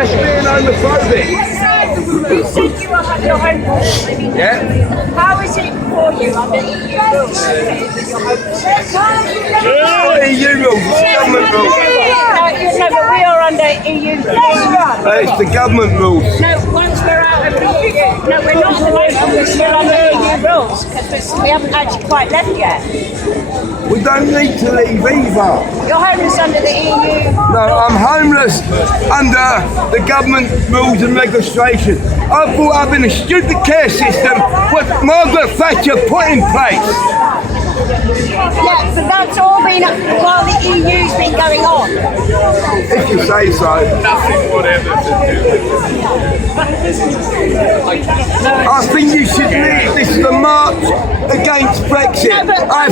That's being homophobic. You said you were your home rules. Yeah. How is it for you under EU rules? EU rules, government rules. No, but we are under EU rules. It's the government rules. No, once we're out of the EU. No, we're not at the moment. We're still under EU rules because we haven't actually quite left yet. We don't need to leave either. You're homeless under the EU. No, I'm homeless under the government rules and registration. I brought up in a student care system what Margaret Thatcher put in place. Yeah, but that's all been while the EU's been going on. If you say so. Nothing whatever to do. I think you should leave. This is a march against Brexit. No, but I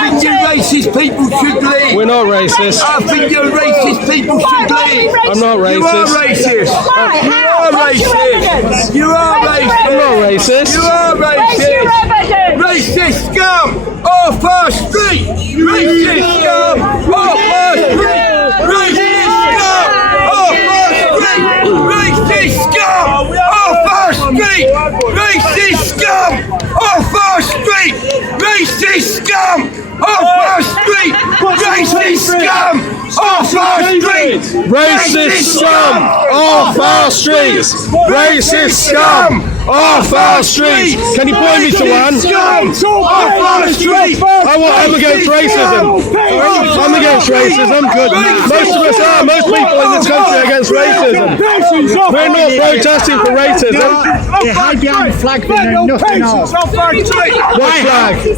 think you racist people should leave. We're not racist. I think you racist people should leave. I'm not racist. You are racist. Why? You are racist. You are racist. I'm not racist. You are Where's your racist. evidence? Racist scum off our street. Racist scum off our street. Racist scum off our street. Racist scum off our street. Racist scum off our street. Racist scum off our street. Racist scum off our street. Racist scum off our streets. Racist scum off our streets. Can you point me to one? Scum off our street. I'm against racism. I'm against racism. Good. Most of us are. Most people in this country are against racism. We're not protesting for racism. They hide behind the flag that know nothing of. What flag?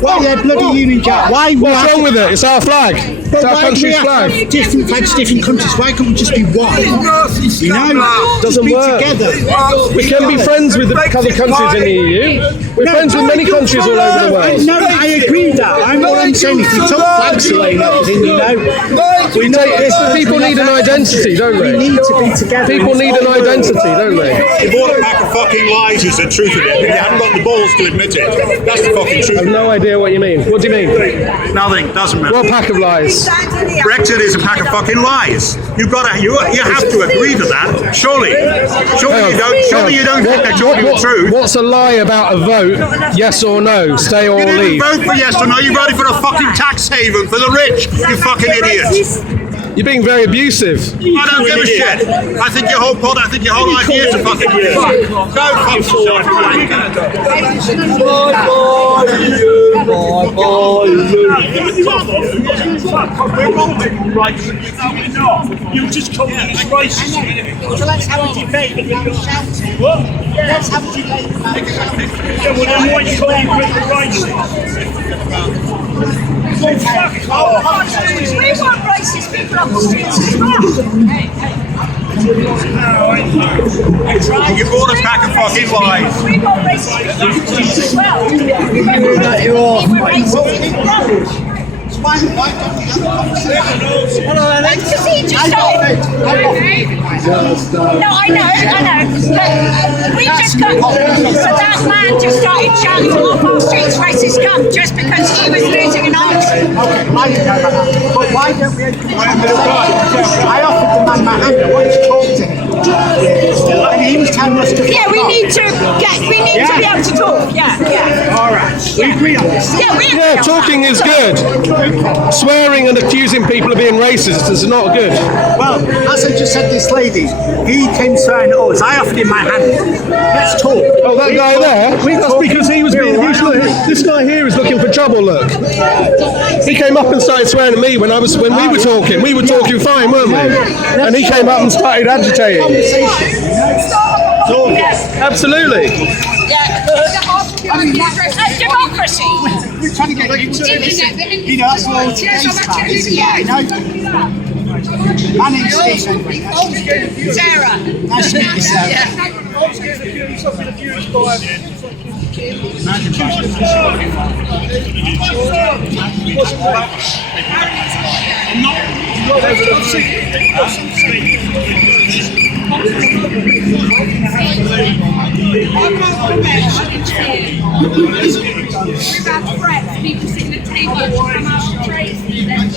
Why their bloody Union Jack? Why we What's wrong with it? It's our flag. It's our country's flag. Different flags, different countries. Why can't we just be one? You know, Doesn't be work. together. We can be friends with other countries in the EU. We're friends with many countries all over the world. No, I agree with that. All I'm saying is we took flags away and everything, you know. People need an identity, don't We they? need to be together. People need an identity, don't they? If all a pack of fucking lies is the truth of it, but you haven't got the balls to admit it. That's the fucking I truth. have no idea what you mean. What do you mean? Nothing, doesn't matter. What pack of lies? Brexit is a pack of fucking lies. You have to agree to that. Surely you don't. Surely you don't think they're talking the truth. What's a lie about a vote? Yes or no? Stay or You didn't leave? vote for yes or no. You voted for a fucking tax haven for the rich. You fucking idiots. You're being very abusive. I don't give a shit. I think your whole idea is a fucking idiot. Go fuck yourself. You just call it racist. So let's have a debate about chanting. What? Let's have a debate about chanting. Yeah, well then why you call it racist? We want racist people on the streets as well. You bought a pack of fucking lies. We want racist people on the streets as well. Why don't we have a conversation? Because he just started. No, I know. But we just got. But that man just started chanting off our streets racist scum just because he was losing an election. Okay, I can know about that. But why don't we have a conversation? I offered the man my hand. I wanted to talk to him. And he was telling us to Yeah, we need to be able to talk. Yeah. All right. We agree on this. Yeah, we agree Yeah, on talking that. is good. Swearing and accusing people of being racist is not good. Well, as I just said, this lady, he came swearing at us. I offered him my hand. Let's talk. Oh, that guy there? That's because he was being abusive. This guy here is looking for trouble, look. He came up and started swearing at me when we were talking. We were talking fine, weren't we? And he came up and started agitating. Democracy. Absolutely. We're trying to get you to you know, that's all today's time, isn't it? You know? My name's Steve. Sarah. Nice to meet you, Sarah. Without threats, people sitting at tables come out of trays and then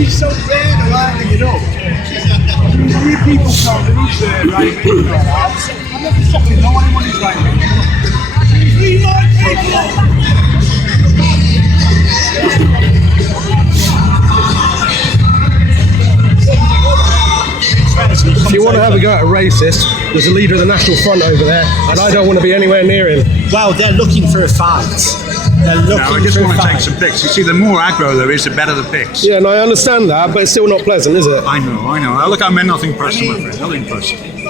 He's so rare to lining it up. You people can't believe they're right. I never fucking know anyone who's right. We like people. If you want to have a go at a racist, there's a leader of the National Front over there, and I don't want to be anywhere near him. Well, they're looking for a fight. They're looking No, I just for a want to fight. take some pics. You see, the more aggro there is, the better the pics. Yeah, and I understand that, but it's still not pleasant, is it? I know. Look, I meant nothing personal, my friend. Nothing personal.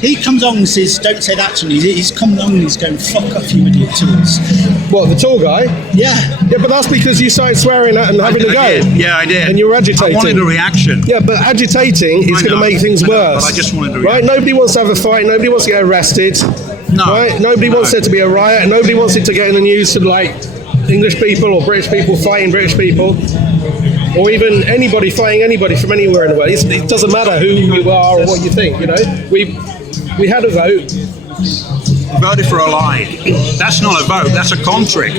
He comes on and says, don't say that to me. He's come on and he's going, fuck off, you idiot, to us. What, the tall guy? Yeah. Yeah, but that's because you started swearing at and having a go. I did. Yeah, I did. And you were agitating. I wanted a reaction. Yeah, but agitating is I going to know, make things I know, worse. but I just wanted to Right? react. Nobody wants to have a fight. Nobody wants to get arrested. No. Right? Nobody wants there to be a riot. Nobody wants it to get in the news of like English people or British people fighting British people. Or even anybody fighting anybody from anywhere in the world. It doesn't matter who you are or what you think, you know? We had a vote. Voted for a lie. That's not a vote, that's a contrick.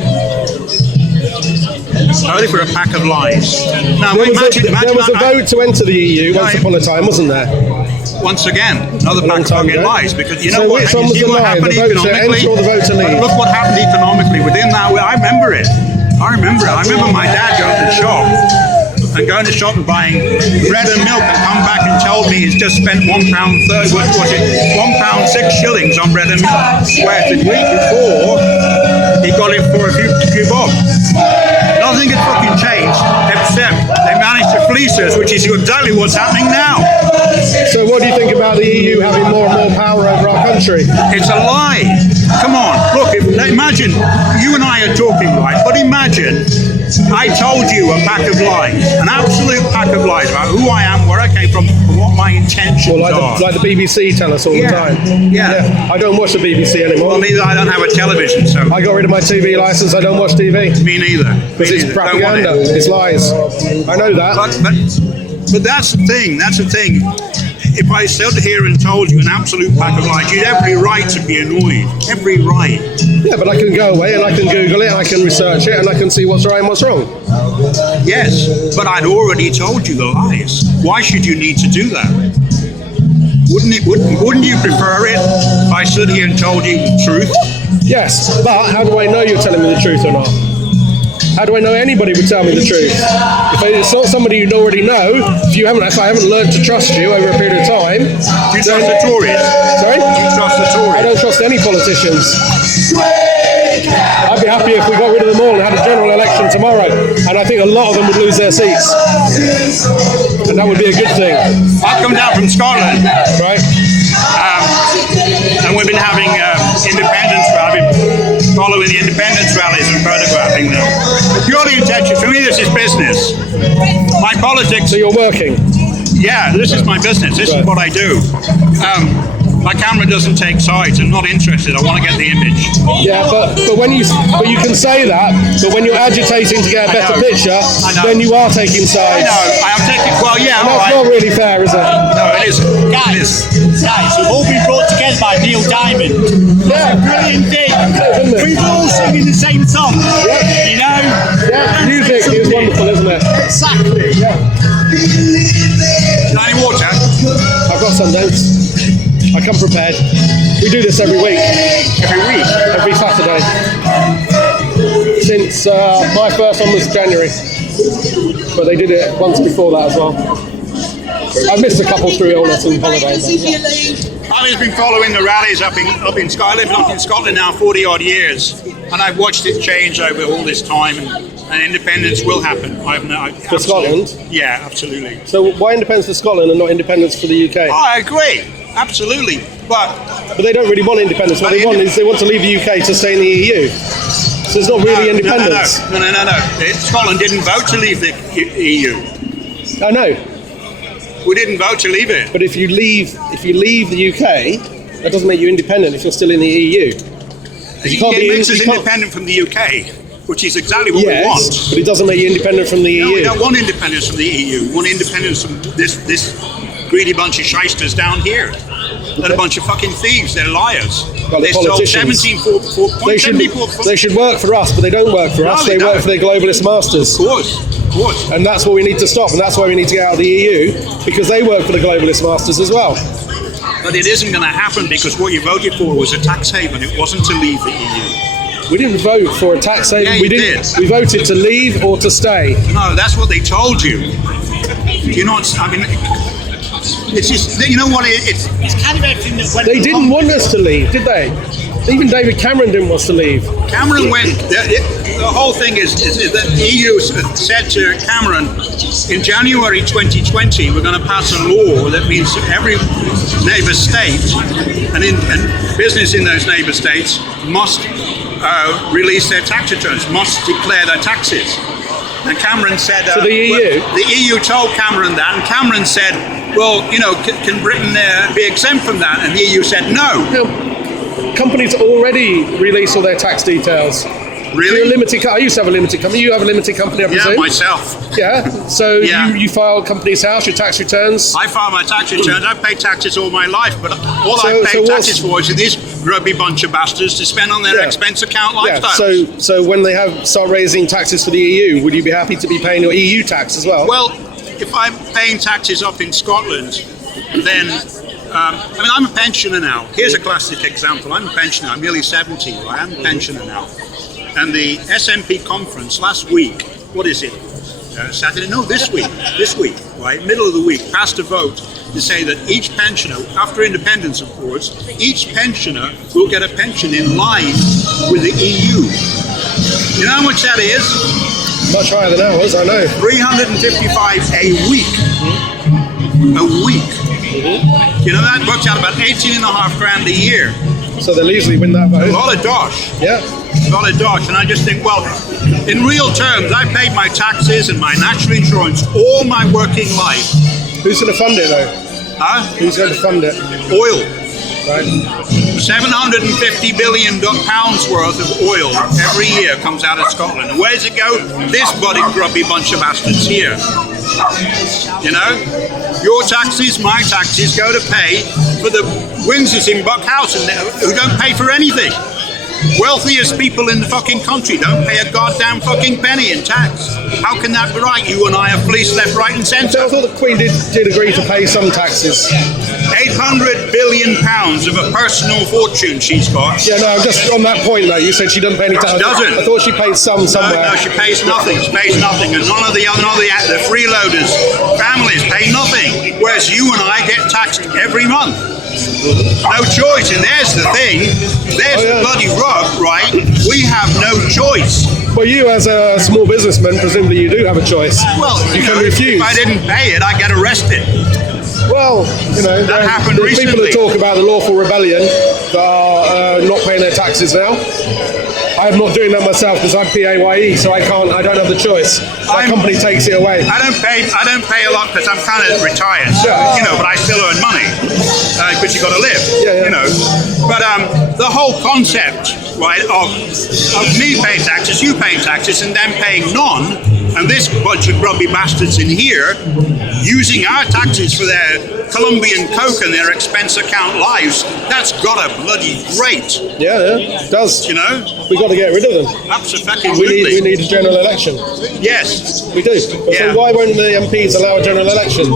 Voted for a pack of lies. Now, There was a I- vote to enter the EU once No, upon a time, wasn't there? once again, another A long pack of time fucking ago. lies. Because you know So what? which one You was see the what lie? happened The vote to economically. enter or the vote to leave? Look what happened economically within that. I remember it. I remember my dad going to the shop and going to the shop and buying bread and milk and come back and told me he's just spent £1.30. What was it? £1.06 on bread and milk. Whereas the week before he got it for a few bob. Nothing had fucking changed except they managed to fleece us, which is exactly what's happening now. So what do you think about the EU having more and more power over our country? It's a lie. Come on, look, imagine, you and I are talking, right, but imagine I told you a pack of lies, an absolute pack of lies about who I am, where I came from, and what my intentions Or are. like the BBC tell us all the time. Yeah. I don't watch the BBC anymore. Well, neither, I don't have a television, so I got rid of my TV license. I don't watch TV. me neither. Because it's propaganda. It's lies. I know that. But that's the thing, If I stood here and told you an absolute pack of lies, you'd have every right to be annoyed. Every right. Yeah, but I can go away and I can Google it and I can research it and I can see what's right and what's wrong. Yes, but I'd already told you the lies. Why should you need to do that? Wouldn't you prefer it if I stood here and told you the truth? Yes, but how do I know you're telling me the truth or not? How do I know anybody would tell me the truth? If it's not somebody you already know, if I haven't learned to trust you over a period of time, Do you trust the Tories? Sorry? Do you trust the I Tories? don't trust any politicians. I'd be happy if we got rid of them all and had a general election tomorrow, and I think a lot of them would lose their seats, and that would be a good thing, I've come down from Scotland, right? and we've been having independence rallies. I've been following the independence rallies and photographing them. Purely intention. For me, this is business. My politics. So you're working. Yeah, this is my business. This is what I do. My camera doesn't take sides. I'm not interested. I want to get the image. Yeah, but you can say that, but when you're agitating to get a better know. picture, I know. then you are taking I sides. know. I am taking. Well, yeah. And All that's right. not really fair, is it? No, it isn't. It is. Guys, we've all been brought together by Neil Diamond. Yeah. Brilliant thing. Isn't it? We've all singing the same song. You know? Yeah, music is wonderful, isn't it? Exactly. Any water? I've got some notes. I come prepared. We do this every week. Every week. Every Saturday. Since my first one was January. But they did it once before that as well. I've missed a couple through illness and holidays. I've been following the rallies up in Scotland. I've lived up in Scotland now 40 odd years, and I've watched it change over all this time. And independence will happen. For Scotland? Yeah, absolutely. So why independence for Scotland and not independence for the UK? I agree, absolutely. But But they don't really want independence. What they want is they want to leave the UK to stay in the EU. So it's not really independence. No. Scotland didn't vote to leave the EU. I know. We didn't vote to leave it. But if you leave the UK, that doesn't make you independent if you're still in the EU. You can't It be makes us you can't- independent from the UK, which is exactly what we Yes, want. but it doesn't make you independent from the No, we EU. don't want independence from the EU. We want independence from this greedy bunch of shysters down here. They're a bunch of fucking thieves. They're liars. Well, They they're stole politicians. 74 They should work for us, but they don't work for us. No, They they work don't. for their globalist masters. Of course. course. And that's what we need to stop, and that's why we need to get out of the EU, because they work for the globalist masters as well. But it isn't going to happen because what you voted for was a tax haven. It wasn't to leave the EU. We didn't vote for a tax haven. Yeah, we you didn't. did. We voted to leave or to stay. No, that's what they told you. You're not. I mean, it's just. You know what? It's kind of everything that went. They didn't want us to leave, did they? Even David Cameron didn't want us to leave. Cameron went. The whole thing is that the EU said to Cameron in January 2020, we're going to pass a law that means every neighbour state and business in those neighbour states must release their tax returns, must declare their taxes. And Cameron said... To the EU? The EU told Cameron that, and Cameron said, well, you know, can Britain be exempt from that? And the EU said no. Companies already release all their tax details. Really? You're a limited I used to have a limited company. You have a limited company, I presume? Yeah, myself. Yeah. So Yeah. You file Companies House, your tax returns. I file my tax returns. I've paid taxes all my life, but all So- I've so paid what's- taxes for is this grubby bunch of bastards to spend on their Yeah. expense account Yeah. lifestyle. So when they start raising taxes for the EU, would you be happy to be paying your EU tax as well? Well, if I'm paying taxes up in Scotland, then I mean, I'm a pensioner now. Here's a classic example. I'm a pensioner. I'm nearly 70. Right? I'm a pensioner now. And the SNP conference last week, what is it? Saturday? No, this week, right? Middle of the week, passed a vote to say that each pensioner, after independence, of course, each pensioner will get a pension in line with the EU. You know how much that is? Much higher than ours, I know. 355 a week. A week. You know, that works out about 18.5 grand a year. So they'll easily win that A vote. lot of dosh. Yeah. A lot of dosh. And I just think, well, in real terms, I paid my taxes and my national insurance all my working life. Who's going to fund it though? Huh? Who's going to fund it? Oil. Right. 750 billion pounds worth of oil every year comes out of Scotland. And where does it go? This bloody grubby bunch of bastards here. You know? Your taxes, my taxes go to pay for the Windsors in Buckhouse who don't pay for anything. Wealthiest people in the fucking country don't pay a goddamn fucking penny in tax. How can that be right? You and I are fleeced left, right and So centre. I thought the Queen did agree to pay some taxes. 800 billion pounds of a personal fortune she's got. Yeah, no, just on that point though, you said she doesn't pay any tax. She doesn't. I thought she paid some somewhere. No, she pays nothing. She pays nothing, and none of the freeloaders' families pay nothing. Whereas you and I get taxed every month. No choice, and there's the thing. There's the bloody rub, right? We have no choice. Well, you as a small businessman, presumably you do have a choice. Well, you can know, refuse. If I didn't pay it, I get arrested. Well, you know, That happened there's people recently. that talk about the lawful rebellion that are not paying their taxes now. I'm not doing that myself because I'm PAYE, so I don't have the choice. My company takes it away. I don't pay a lot because I'm kind of retired, so, Yeah. you know, but I still earn money because you got to live, Yeah. you know. But the whole concept, right, of me paying taxes, you paying taxes, and them paying none, and this bunch of grubby bastards in here using our taxes for their Colombian coke and their expense account lives, that's got a bloody great, Yeah, it does. you know. We got to get rid of them. Absolutely. We need a general election. Yes. We do. Yeah. So why won't the MPs allow a general election?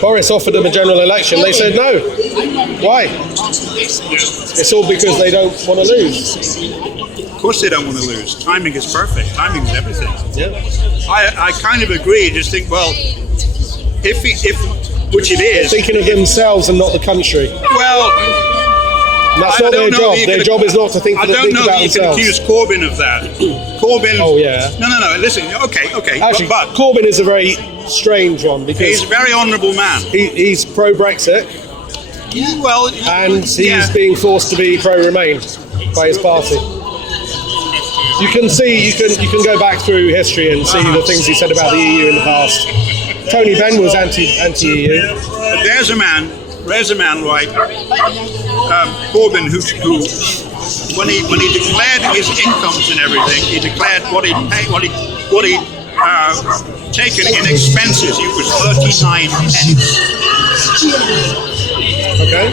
Boris offered them a general election. They said no. Why? It's all because they don't want to lose. Of course they don't want to lose. Timing is perfect. Timing is everything. Yeah. I kind of agree. Just think, well, if which it is. Thinking of themselves and not the country. Well, And that's I not don't their know job. that you Their can- job is not to think, I don't think know about that you can themselves. accuse Corbyn of that. Corbyn. Oh, yeah. No. Listen. Okay. Actually, but Corbyn is a very strange one because he's a very honourable man. he's pro-Brexit Well, and he's yeah. being forced to be pro-Remain by his party. You can see, you can go back through history and see the things he said about the EU in the past. Tony Benn was anti-EU. But there's a man, right? Corbyn, who when he declared his incomes and everything, he declared what he'd paid, what he taken in expenses. It was 39 pence. Okay.